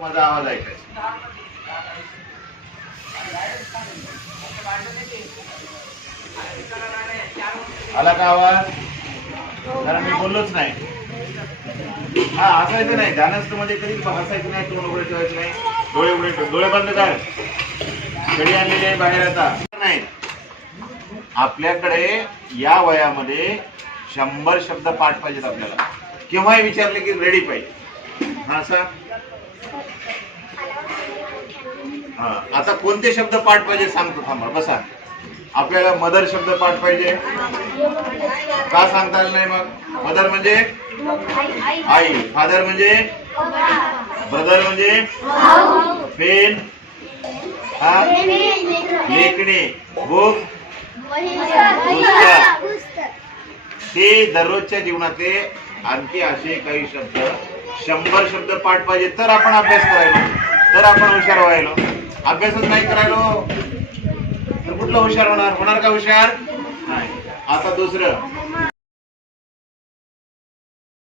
माझा आवाज ऐकायचा. आला का आवाज? कारण मी बोललोच नाही. हा हसायचं नाही. ध्यानस्थमध्ये कधी हसायचं नाही तोंड उघडे ठेवायचं नाही. डोळे उघडे डोळे बंद कर. घडी आणलेली आहे बाहेर आता. नाही. आपल्याकडे या वयामध्ये शंभर शब्द पाठ पाहिजेत आपल्याला. केव्हाही विचारले की रेडी पाहिजे. हा सर? हा आता कोणते शब्द पाठ पाहिजे सांगतो थांबा बसा. आपल्याला मदर शब्द पाठ पाहिजे. का सांगता आलं नाही मग? मदर म्हणजे? आई. फादर म्हणजे? ब्रदर म्हणजे? पेन हा? लेखणे बुक? ते दररोजच्या जीवनातले आणखी असे काही शब्द शंभर शब्द पाठ पाहिजे तर आपण अभ्यास करायलो. तर आपण हुशार व्हायलो. अभ्यासच नाही करायलो तर कुठलं हुशार होणार? होणार का हुशार? आता दुसरं.